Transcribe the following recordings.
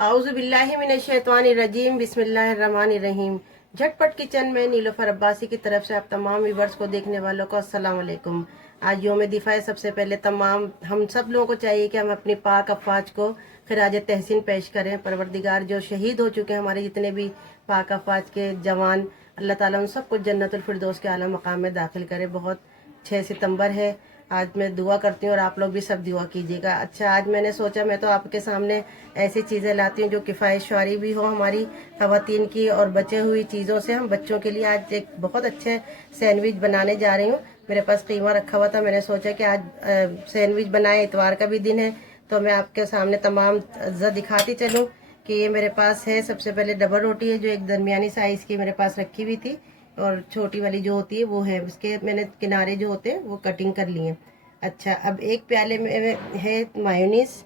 आउज़ुबिल्लाहिमिनश्शैतानिर्रजीम बिस्मिल्लाहिर्रहमानिर्रहीम। झटपट किचन में नीलोफर अब्बासी की तरफ से आप तमाम व्यूवर्स को देखने वालों को अस्सलाम वालेकुम। आज यौम दिफा है। सबसे पहले तमाम हम सब लोगों को चाहिए कि हम अपनी पाक अफवाज को खिराज तहसीन पेश करें। परवरदिगार जो शहीद हो चुके हैं हमारे जितने भी पाक अफवाज के जवान, अल्लाह ताला उन सबको जन्नतुल फिरदौस के आला मकाम में दाखिल करे। बहुत 6 सितंबर है। आज मैं दुआ करती हूँ और आप लोग भी सब दुआ कीजिएगा। अच्छा, आज मैंने सोचा मैं तो आपके सामने ऐसी चीज़ें लाती हूँ जो किफ़ायत शुआरी भी हो हमारी ख़वातीन की, और बचे हुई चीज़ों से हम बच्चों के लिए आज एक बहुत अच्छे सैंडविच बनाने जा रही हूँ। मेरे पास कीमा रखा हुआ था, मैंने सोचा कि आज सैंडविच बनाए, इतवार का भी दिन है तो मैं आपके सामने तमाम अज्जा दिखाती चलूँ कि ये मेरे पास है। सबसे पहले डबल रोटी है जो एक दरमियानी साइज़ की मेरे पास रखी हुई थी, और छोटी वाली जो होती है वो है, उसके मैंने किनारे जो होते हैं वो कटिंग कर लिए। अच्छा, अब एक प्याले में है मायोनीस,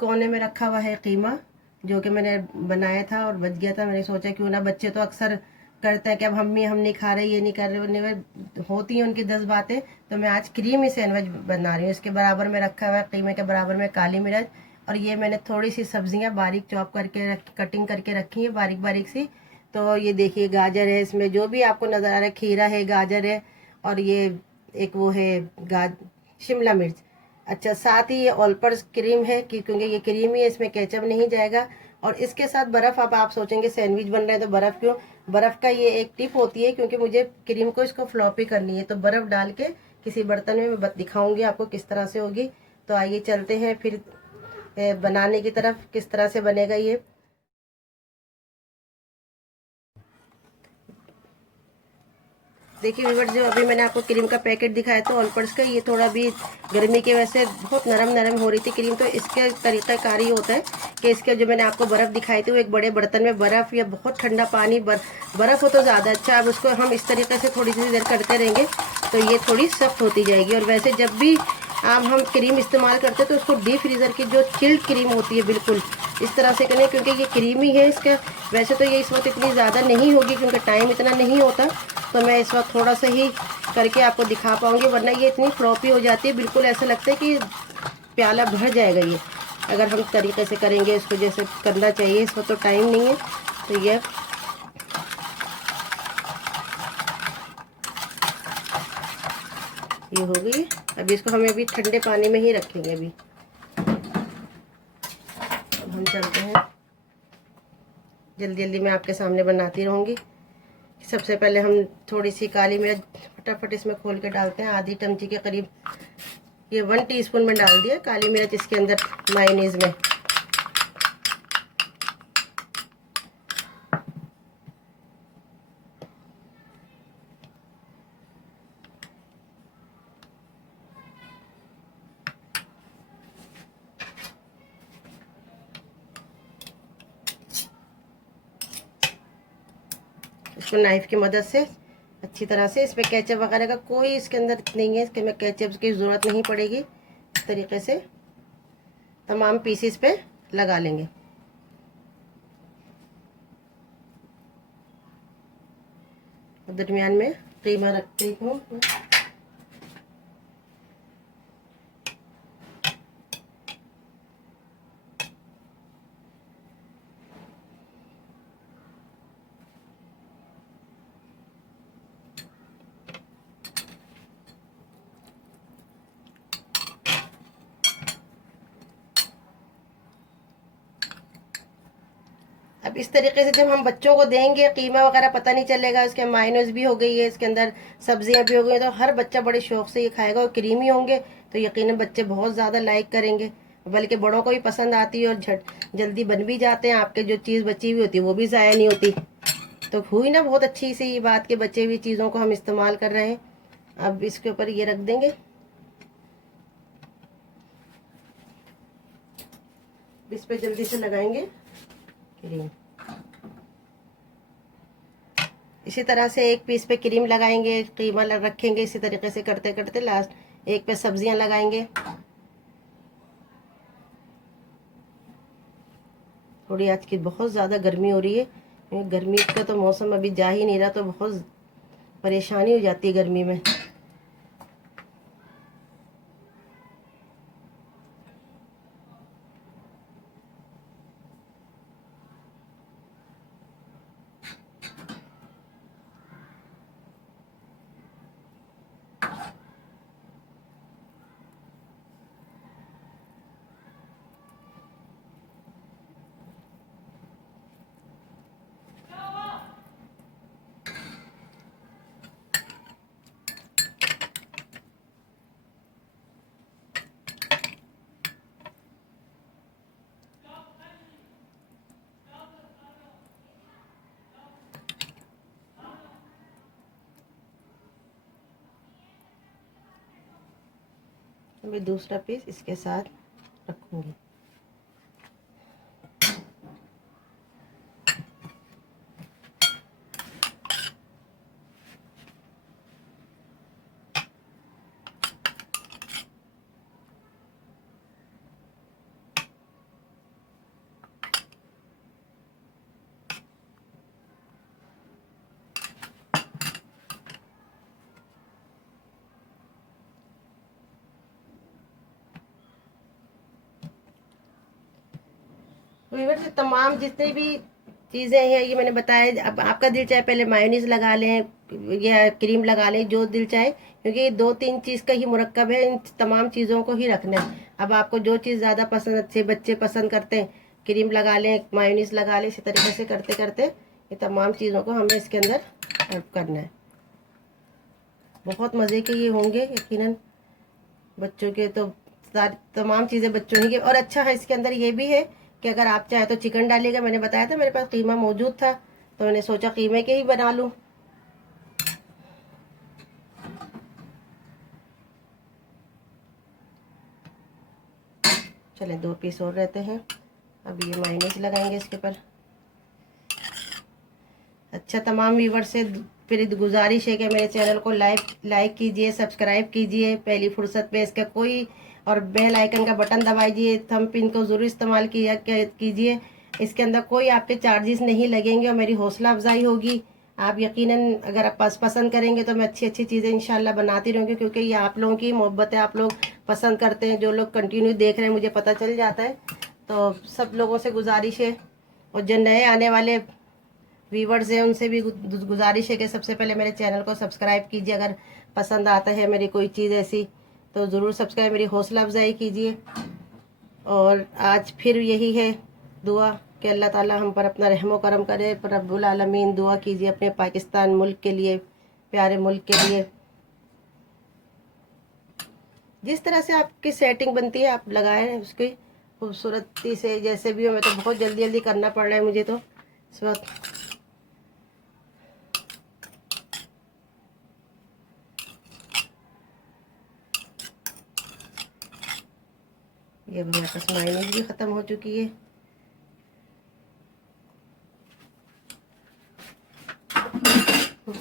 कोने में रखा हुआ है कीमा जो कि मैंने बनाया था और बच गया था। मैंने सोचा क्यों ना, बच्चे तो अक्सर करते हैं कि अब मम्मी हम नहीं खा रहे, ये नहीं कर रहे, होती हैं उनकी 10 बातें। तो मैं आज क्रीमी सैंडविच बना रही हूँ। इसके बराबर में रखा हुआ है कीमे के बराबर में काली मिर्च, और ये मैंने थोड़ी सी सब्जियां बारीक चॉप करके कटिंग करके रखी है बारीक बारीक सी। तो ये देखिए गाजर है, इसमें जो भी आपको नज़र आ रहा है, खीरा है, गाजर है, और ये एक वो है शिमला मिर्च। अच्छा, साथ ही ये ऑल पर्स क्रीम है क्योंकि ये क्रीम ही है, इसमें केचप नहीं जाएगा। और इसके साथ बर्फ़। अब आप सोचेंगे सैंडविच बन रहा है तो बर्फ़ क्यों? बर्फ़ का ये एक टिप होती है क्योंकि मुझे क्रीम को इसको फ्लॉपी करनी है, तो बर्फ़ डाल के किसी बर्तन में मैं दिखाऊंगी आपको किस तरह से होगी। तो आइए चलते हैं फिर बनाने की तरफ, किस तरह से बनेगा ये। देखिए व्यूअर्स, जो अभी मैंने आपको क्रीम का पैकेट दिखाया था ऑलपर्स का, ये थोड़ा भी गर्मी की वजह से बहुत नरम नरम हो रही थी क्रीम। तो इसके तरीक़ाकार ये होता है कि इसके जो मैंने आपको बर्फ़ दिखाई थी वो एक बड़े बर्तन में बर्फ़ या बहुत ठंडा पानी, बर्फ़ हो तो ज़्यादा अच्छा। अब उसको हम इस तरीके से थोड़ी सी देर करते रहेंगे तो ये थोड़ी सख्त होती जाएगी। और वैसे जब भी हम क्रीम इस्तेमाल करते हैं तो उसको डीप फ्रीज़र की जो चिल्ड क्रीम होती है बिल्कुल इस तरह से करें, क्योंकि ये क्रीमी है इसका। वैसे तो ये इस वक्त इतनी ज़्यादा नहीं होगी क्योंकि टाइम इतना नहीं होता, तो मैं इस वक्त थोड़ा सा ही करके आपको दिखा पाऊंगी, वरना ये इतनी फ्लॉपी हो जाती है, बिल्कुल ऐसा लगता है कि प्याला भर जाएगा ये अगर हम तरीके से करेंगे इसको जैसे करना चाहिए। इस वक्त तो टाइम नहीं है, तो ये हो गई। अभी इसको हमें अभी ठंडे पानी में ही रखेंगे। अभी अब हम चलते हैं, जल्दी जल्दी मैं आपके सामने बनाती रहूँगी। सबसे पहले हम थोड़ी सी काली मिर्च फटाफट इसमें खोल के डालते हैं, आधी चमची के करीब। ये 1 टीस्पून में डाल दिया काली मिर्च इसके अंदर मायोनीज में। इसको नाइफ की मदद से अच्छी तरह से, इसमें केचप वगैरह का कोई इसके अंदर नहीं है, इसके में केचप की ज़रूरत नहीं पड़ेगी। इस तरीके से तमाम पीसीस पे लगा लेंगे। दरमियान में कीमा रखती हूँ। अब इस तरीके से जब हम बच्चों को देंगे कीमा वगैरह पता नहीं चलेगा, इसके मायोनीज भी हो गई है, इसके अंदर सब्जियां भी हो गई, तो हर बच्चा बड़े शौक से ये खाएगा। और क्रीमी होंगे तो यकीनन बच्चे बहुत ज़्यादा लाइक करेंगे, बल्कि बड़ों को भी पसंद आती है और झट जल्दी बन भी जाते हैं। आपके जो चीज़ बची हुई होती है वो भी ज़ाया नहीं होती। तो हुई ना बहुत अच्छी सी ये बात कि बचे हुई चीज़ों को हम इस्तेमाल कर रहे हैं। अब इसके ऊपर ये रख देंगे, इस पे जल्दी से लगाएंगे क्रीम। इसी तरह से एक पीस पे क्रीम लगाएंगे, कीमा रखेंगे, इसी तरीके से करते करते लास्ट एक पे सब्जियां लगाएंगे। थोड़ी आज की बहुत ज़्यादा गर्मी हो रही है, गर्मी का तो मौसम अभी जा ही नहीं रहा, तो बहुत परेशानी हो जाती है गर्मी में। मैं दूसरा पीस इसके साथ रखूँगी। व्यूअर्स तमाम जितनी भी चीज़ें हैं ये मैंने बताया। अब आपका दिल चाहे पहले मायोनीज लगा लें या क्रीम लगा लें, जो दिल चाहे, क्योंकि ये 2-3 चीज़ का ही मुरक्कब है, इन तमाम चीज़ों को ही रखना है। अब आपको जो चीज़ ज़्यादा पसंद, अच्छे बच्चे पसंद करते हैं, क्रीम लगा लें, मायोनीज लगा लें, इसी तरीके से करते करते ये तमाम चीज़ों को हमें इसके अंदर ऐड करना है। बहुत मज़े के ये होंगे यकीनन, बच्चों के तो सारी तमाम चीज़ें बच्चों ही के। और अच्छा है इसके अंदर ये भी है कि अगर आप चाहे तो चिकन डालिएगा। मैंने बताया था मेरे पास कीमा मौजूद था, तो मैंने सोचा कीमे के ही बना लूँ। चले 2 पीस और रहते हैं। अब ये मायोनीज लगाएंगे इसके ऊपर। अच्छा, तमाम व्यूवर से फिर गुजारिश है कि मेरे चैनल को लाइक कीजिए, सब्सक्राइब कीजिए पहली फुर्सत में, इसका कोई, और बेल आइकन का बटन दबाइए, थंब पिन को ज़रूर इस्तेमाल कीजिए। इसके अंदर कोई आपके चार्जेस नहीं लगेंगे और मेरी हौसला अफजाई होगी। आप यकीनन अगर आप पसंद करेंगे तो मैं अच्छी अच्छी चीज़ें इंशाल्लाह बनाती रहूँगी, क्योंकि ये आप लोगों की मोहब्बत है, आप लोग पसंद करते हैं। जो लोग कंटिन्यू देख रहे हैं मुझे पता चल जाता है। तो सब लोगों से गुजारिश है, और जो नए आने वाले व्यूवर्स हैं उनसे भी गुजारिश है कि सबसे पहले मेरे चैनल को सब्सक्राइब कीजिए। अगर पसंद आता है मेरी कोई चीज़ ऐसी तो ज़रूर सब्सक्राइब, मेरी हौसला अफजाई कीजिए। और आज फिर यही है दुआ कि अल्लाह ताला हम पर अपना रहमो करम करे। पर रब्बुल आलमीन दुआ कीजिए अपने पाकिस्तान मुल्क के लिए, प्यारे मुल्क के लिए। जिस तरह से आपकी सेटिंग बनती है आप लगाएं उसकी खूबसूरती से, जैसे भी हो। मैं तो बहुत जल्दी जल्दी करना पड़ रहा है मुझे तो इस वक्त। ये मेरे पास मायोनीज भी ख़त्म हो चुकी है।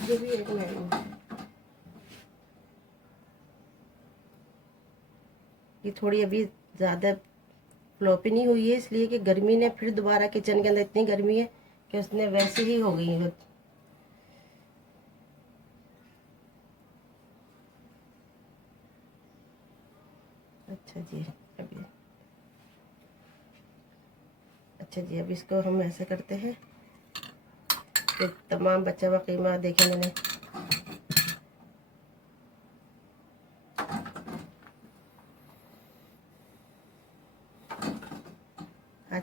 ये भी एक ये थोड़ी अभी ज़्यादा फ्लॉपी नहीं हुई है, इसलिए कि गर्मी ने फिर दोबारा किचन के अंदर इतनी गर्मी है कि उसने वैसे ही हो गई है। अच्छा जी, अभी अच्छा जी, अब इसको हम ऐसे करते हैं कि तमाम बचा हुआ कीमा देखें मैंने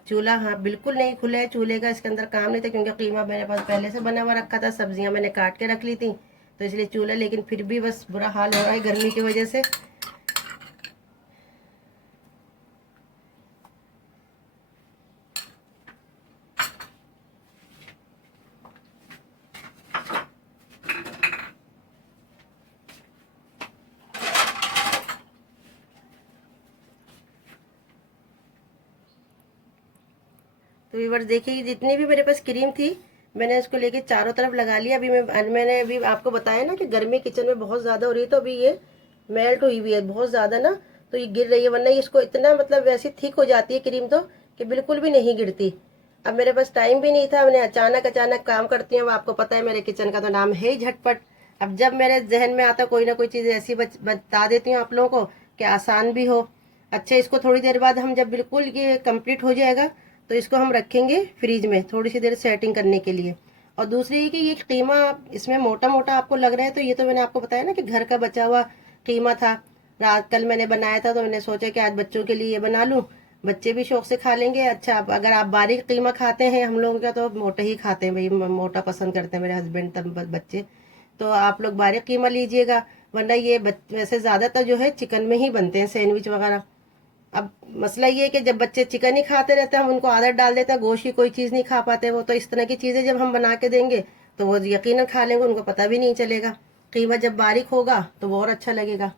चूल्हा, हाँ बिल्कुल नहीं खुला है चूल्हे का, इसके अंदर काम नहीं था, क्योंकि कीमा मेरे पास पहले से बना हुआ रखा था, सब्जियां मैंने काट के रख ली थी, तो इसलिए चूल्हा। लेकिन फिर भी बस बुरा हाल हो रहा है गर्मी की वजह से। तो व्यूअर्स देखिए, जितनी भी मेरे पास क्रीम थी मैंने उसको लेके चारों तरफ लगा लिया। अभी मैंने अभी आपको बताया ना कि गर्मी किचन में बहुत ज़्यादा हो रही है, तो अभी ये मेल्ट हुई हुई है बहुत ज़्यादा ना, तो ये गिर रही है। वरना इसको इतना मतलब वैसी थिक हो जाती है क्रीम तो कि बिल्कुल भी नहीं गिरती। अब मेरे पास टाइम भी नहीं था, मैंने अचानक अचानक काम करती हूँ, आपको पता है मेरे किचन का तो नाम है ही झटपट। अब जब मेरे जहन में आता कोई ना कोई चीज़ ऐसी बता देती हूँ आप लोगों को कि आसान भी हो। अच्छा, इसको थोड़ी देर बाद हम जब बिल्कुल ये कंप्लीट हो जाएगा तो इसको हम रखेंगे फ्रीज में थोड़ी सी देर सेटिंग करने के लिए। और दूसरी ये कि ये कीमा इसमें मोटा मोटा आपको लग रहा है, तो ये तो मैंने आपको बताया ना कि घर का बचा हुआ कीमा था, रात कल मैंने बनाया था, तो मैंने सोचा कि आज बच्चों के लिए ये बना लूँ, बच्चे भी शौक से खा लेंगे। अच्छा, अगर आप बारीक कीमा खाते हैं, हम लोगों का तो मोटा ही खाते हैं भाई, मोटा पसंद करते हैं मेरे हस्बैंड तब बच्चे, तो आप लोग बारीक कीमा लीजिएगा। वरना ये वैसे ज़्यादातर जो है चिकन में ही बनते हैं सैंडविच वगैरह। अब मसला ये है कि जब बच्चे चिकन ही खाते रहते हैं, हम उनको आदत डाल देते हैं, गोश्त की कोई चीज़ नहीं खा पाते वो, तो इस तरह की चीज़ें जब हम बना के देंगे तो वो यकीनन खा लेंगे, उनको पता भी नहीं चलेगा। कीमा जब बारीक होगा तो वो और अच्छा लगेगा।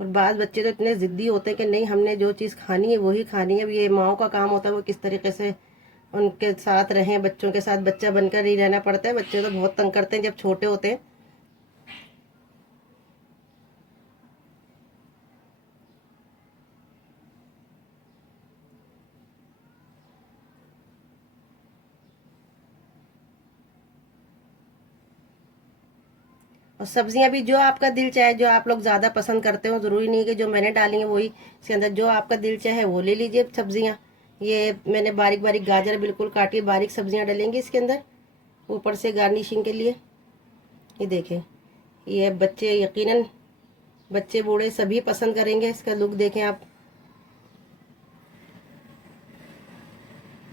और बाद बच्चे तो इतने ज़िद्दी होते हैं कि नहीं, हमने जो चीज़ खानी है वही खानी है। अब ये माओ का काम होता है वो किस तरीके से उनके साथ रहें, बच्चों के साथ बच्चा बनकर ही रहना पड़ता है। बच्चे तो बहुत तंग करते हैं जब छोटे होते हैं। और सब्जियां भी जो आपका दिल चाहे, जो आप लोग ज़्यादा पसंद करते हो, ज़रूरी नहीं कि जो मैंने डाली है वही इसके अंदर, जो आपका दिल चाहे वो ले लीजिए सब्जियां। ये मैंने बारीक बारीक गाजर बिल्कुल काटी, बारीक सब्जियां डालेंगी इसके अंदर ऊपर से गार्निशिंग के लिए। ये देखें, ये बच्चे यकीनन, बच्चे बूढ़े सभी पसंद करेंगे। इसका लुक देखें आप।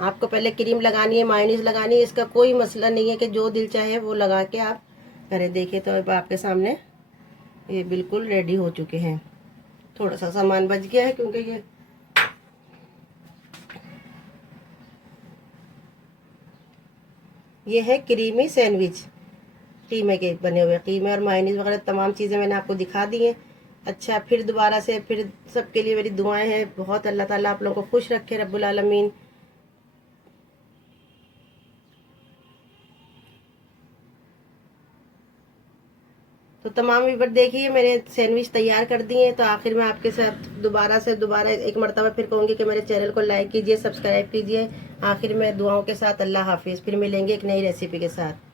आपको पहले क्रीम लगानी है, मायोनीज लगानी है, इसका कोई मसला नहीं है कि जो दिल चाहे वो लगा के आप करें। देखिए तो अब आपके सामने ये बिल्कुल रेडी हो चुके हैं। थोड़ा सा सामान बच गया है क्योंकि ये है क्रीमी सैंडविच। कीमे के बने हुए, कीमे और मायोनीज वगैरह तमाम चीज़ें मैंने आपको दिखा दी हैं। अच्छा, फिर दोबारा से फिर सबके लिए मेरी दुआएं हैं। बहुत अल्लाह ताला आप लोगों को खुश रखे, रब्बुल आलमीन। तो तमाम व्यूअर देखिए, मेरे सैंडविच तैयार कर दिए। तो आखिर में आपके साथ दोबारा एक मरतबा फिर कहूँगी कि मेरे चैनल को लाइक कीजिए, सब्सक्राइब कीजिए। आखिर में दुआओं के साथ अल्लाह हाफिज़। फिर मिलेंगे एक नई रेसिपी के साथ।